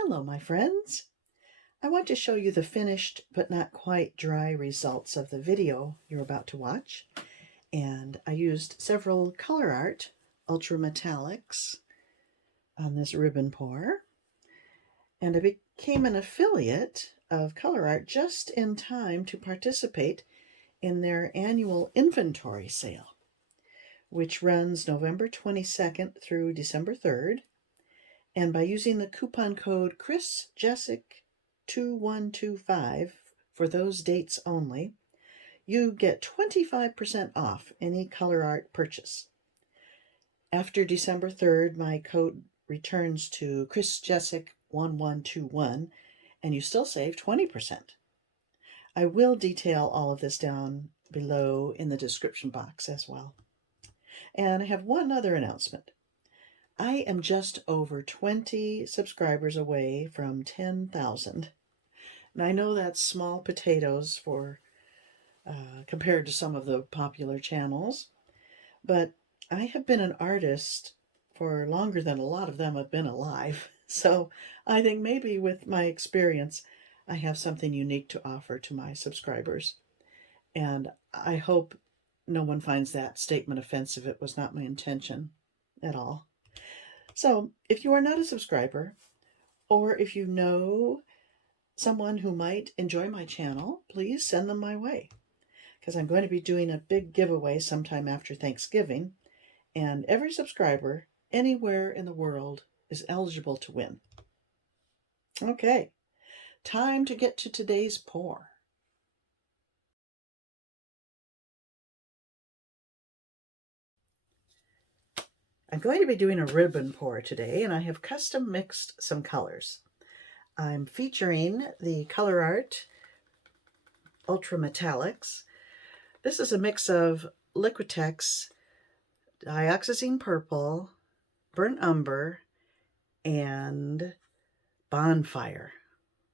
Hello, my friends. I want to show you the finished but not quite dry results of the video you're about to watch. And I used several Colourarte Ultra Metallics on this ribbon pour. And I became an affiliate of Colourarte just in time to participate in their annual inventory sale, which runs November 22nd through December 3rd. And by using the coupon code ChrisJessic2125 for those dates only, you get 25% off any Colourarte purchase. After December 3rd, my code returns to ChrisJessic1121, and you still save 20%. I will detail all of this down below in the description box as well. And I have one other announcement. I am just over 20 subscribers away from 10,000. And I know that's small potatoes for compared to some of the popular channels, but I have been an artist for longer than a lot of them have been alive. So I think maybe with my experience, I have something unique to offer to my subscribers. And I hope no one finds that statement offensive. It was not my intention at all. So if you are not a subscriber, or if you know someone who might enjoy my channel, please send them my way, because I'm going to be doing a big giveaway sometime after Thanksgiving, and every subscriber anywhere in the world is eligible to win. Okay, time to get to today's pour. I'm going to be doing a ribbon pour today, and I have custom mixed some colors. I'm featuring the Colourarte Ultra Metallics. This is a mix of Liquitex, Dioxazine Purple, Burnt Umber, and Bonfire,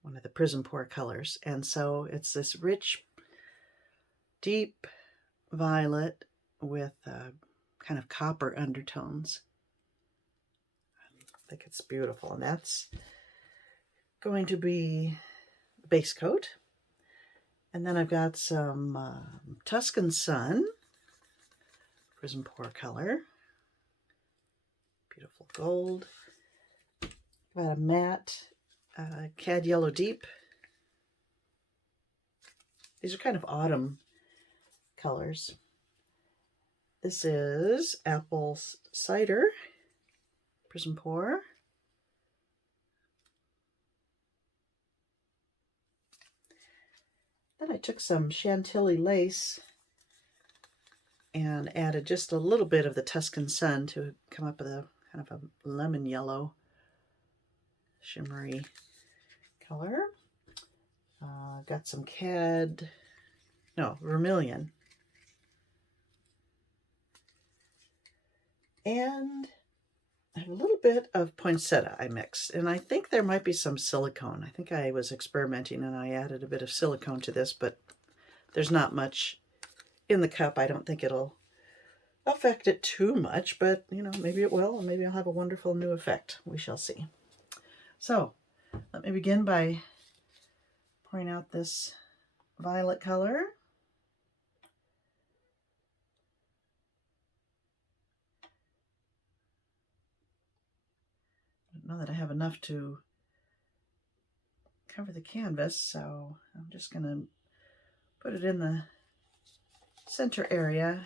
one of the Prizm pour colors. And so it's this rich, deep violet with kind of copper undertones. I think it's beautiful. And that's going to be the base coat. And then I've got some Tuscan Sun, Prizm pour color. Beautiful gold. Got a matte Cad Yellow Deep. These are kind of autumn colors. This is Apple Cider, Prizm pour. Then I took some Chantilly lace and added just a little bit of the Tuscan Sun to come up with a kind of a lemon yellow shimmery color. Got some Vermillion. And I have a little bit of Poinsettia I mixed, and I think there might be some silicone. I think I was experimenting and I added a bit of silicone to this, but there's not much in the cup. I don't think it'll affect it too much, but maybe it will, and maybe I'll have a wonderful new effect. We shall see. So let me begin by pouring out this violet color. I don't know that I have enough to cover the canvas, so I'm just going to put it in the center area,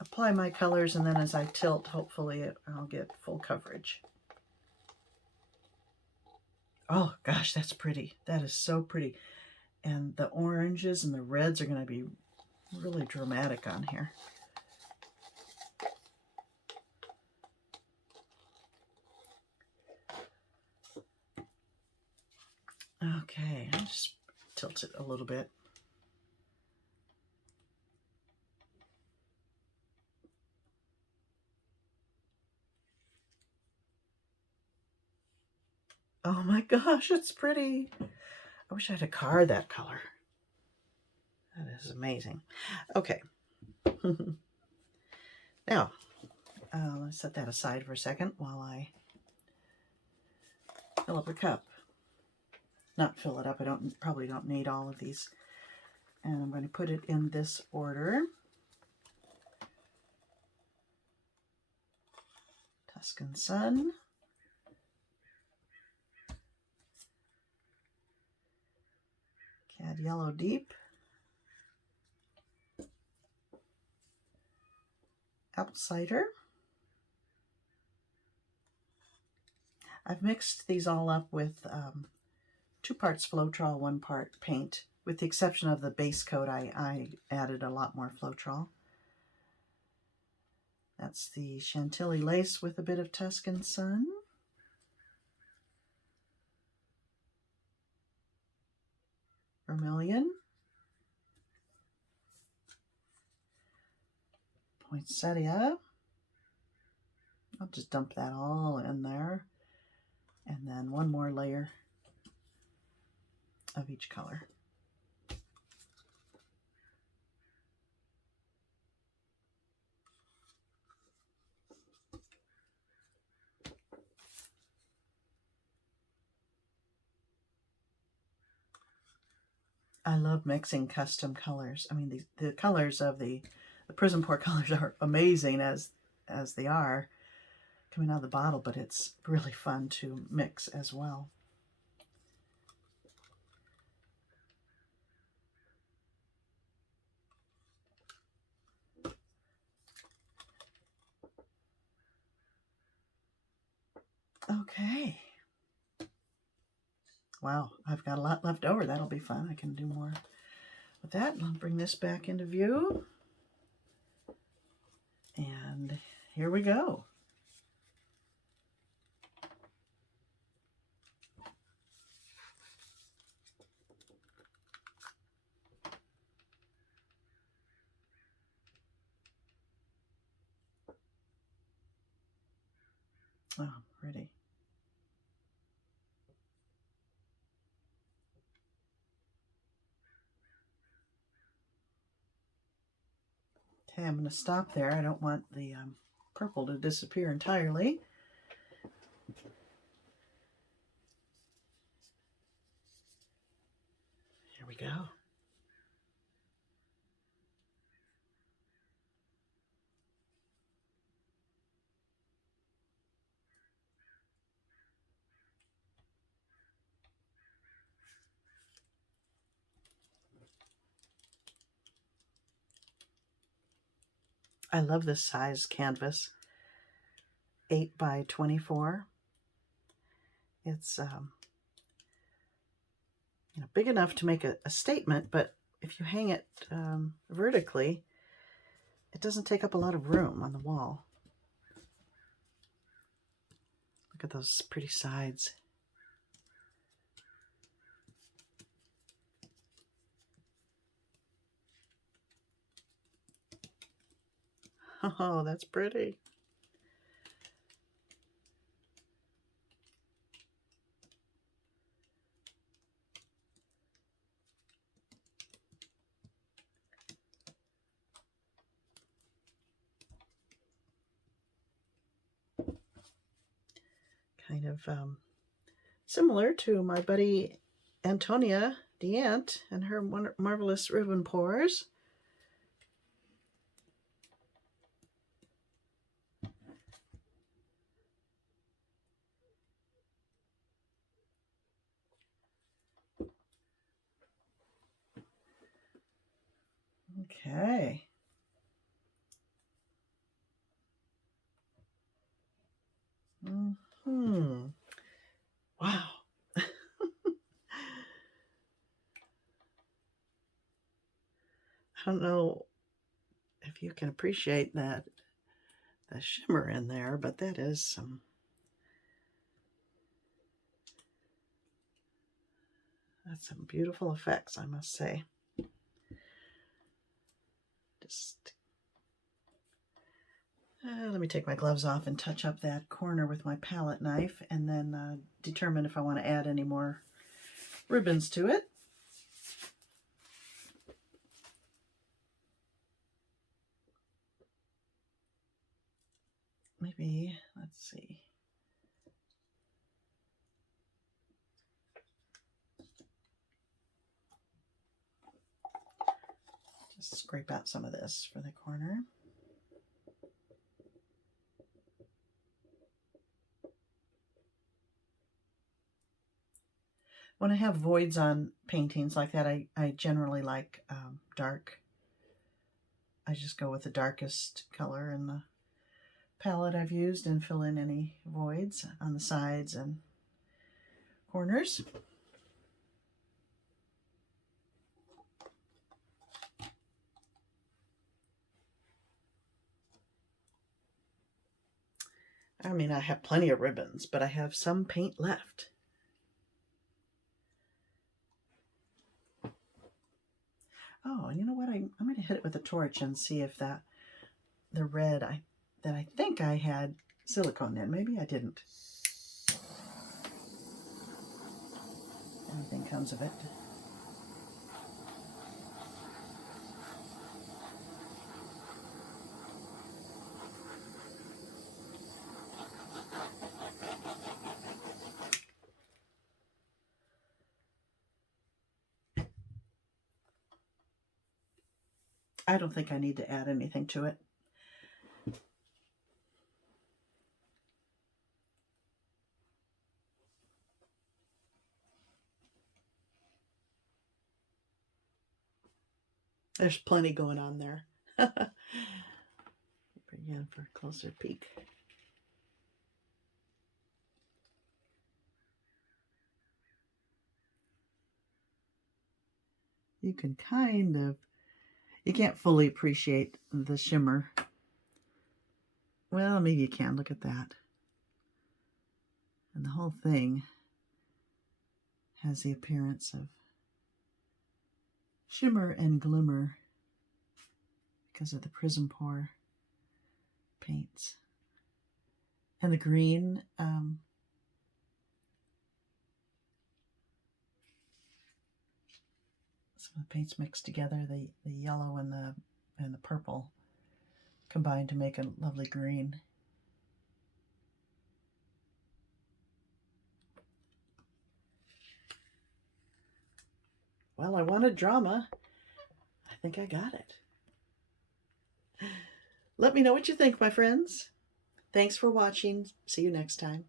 apply my colors, and then as I tilt, hopefully I'll get full coverage. Oh gosh, that's pretty. That is so pretty. And the oranges and the reds are going to be really dramatic on here. Okay, I'll just tilt it a little bit. Oh my gosh, it's pretty. I wish I had a card that color. That is amazing. Okay. Now, let's set that aside for a second while I fill up a cup. Not fill it up, I probably don't need all of these. And I'm going to put it in this order. Tuscan Sun. Cad Yellow Deep. Apple Cider. I've mixed these all up with 2 parts Floetrol, 1 part paint. With the exception of the base coat, I added a lot more Floetrol. That's the Chantilly lace with a bit of Tuscan Sun. Vermillion. Poinsettia. I'll just dump that all in there. And then 1 more layer of each color. I love mixing custom colors. I mean, the colors of the Prizm Pour colors are amazing as they are coming out of the bottle, but it's really fun to mix as well. Okay. Wow, I've got a lot left over. That'll be fun. I can do more with that. I'll bring this back into view. And here we go. Oh, pretty. Okay, I'm going to stop there. I don't want the purple to disappear entirely. Here we go. I love this size canvas, 8 by 24. It's big enough to make a statement, but if you hang it vertically, it doesn't take up a lot of room on the wall. Look at those pretty sides. Oh, that's pretty. Kind of similar to my buddy Antonia DeAnt and her marvelous ribbon pours. Okay. Wow. I don't know if you can appreciate that, the shimmer in there, but that is some that's some beautiful effects, I must say. Just let me take my gloves off and touch up that corner with my palette knife, and then determine if I want to add any more ribbons to it. Maybe, let's see. scrape out some of this for the corner. When I have voids on paintings like that, I generally like dark. I just go with the darkest color in the palette I've used and fill in any voids on the sides and corners. I mean, I have plenty of ribbons, but I have some paint left. Oh, and you know what? I'm going to hit it with a torch and see if the red that I think I had silicone in. Maybe I didn't. Anything comes of it. I don't think I need to add anything to it. There's plenty going on there. Bring in for a closer peek. You can kind of, you can't fully appreciate the shimmer. Well, maybe you can. Look at that. And the whole thing has the appearance of shimmer and glimmer because of the Prizm pour paints. And the green, some of the paints mixed together, the yellow and the purple combined to make a lovely green. Well, I wanted drama. I think I got it. Let me know what you think, my friends. Thanks for watching. See you next time.